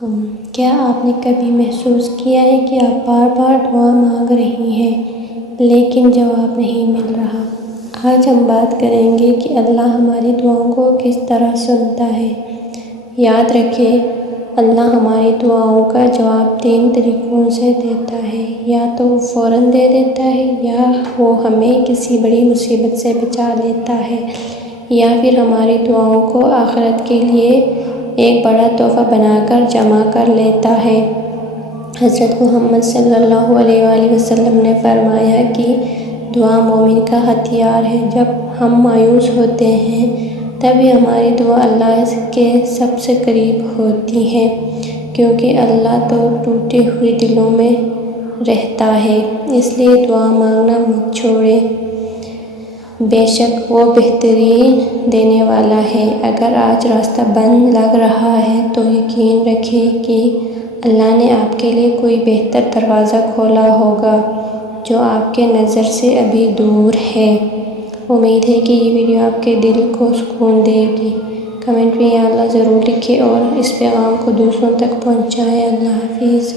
کیا آپ نے کبھی محسوس کیا ہے کہ آپ بار بار دعا مانگ رہی ہیں لیکن جواب نہیں مل رہا؟ آج ہم بات کریں گے کہ اللہ ہماری دعاؤں کو کس طرح سنتا ہے۔ یاد رکھیں، اللہ ہماری دعاؤں کا جواب 3 طریقوں سے دیتا ہے۔ یا تو وہ فوراً دے دیتا ہے، یا وہ ہمیں کسی بڑی مصیبت سے بچا لیتا ہے، یا پھر ہماری دعاؤں کو آخرت کے لیے ایک بڑا تحفہ بنا کر جمع کر لیتا ہے۔ حضرت محمد صلی اللہ علیہ وآلہ وسلم نے فرمایا کہ دعا مومن کا ہتھیار ہے۔ جب ہم مایوس ہوتے ہیں تبھی ہماری دعا اللہ کے سب سے قریب ہوتی ہے، کیونکہ اللہ تو ٹوٹے ہوئے دلوں میں رہتا ہے۔ اس لیے دعا مانگنا مت چھوڑیں، بے شک وہ بہترین دینے والا ہے۔ اگر آج راستہ بند لگ رہا ہے تو یقین رکھیں کہ اللہ نے آپ کے لیے کوئی بہتر دروازہ کھولا ہوگا جو آپ کے نظر سے ابھی دور ہے۔ امید ہے کہ یہ ویڈیو آپ کے دل کو سکون دے گی۔ کمنٹ میں یا اللہ ضرور لکھیں اور اس پیغام کو دوسروں تک پہنچائیں۔ اللہ حافظ۔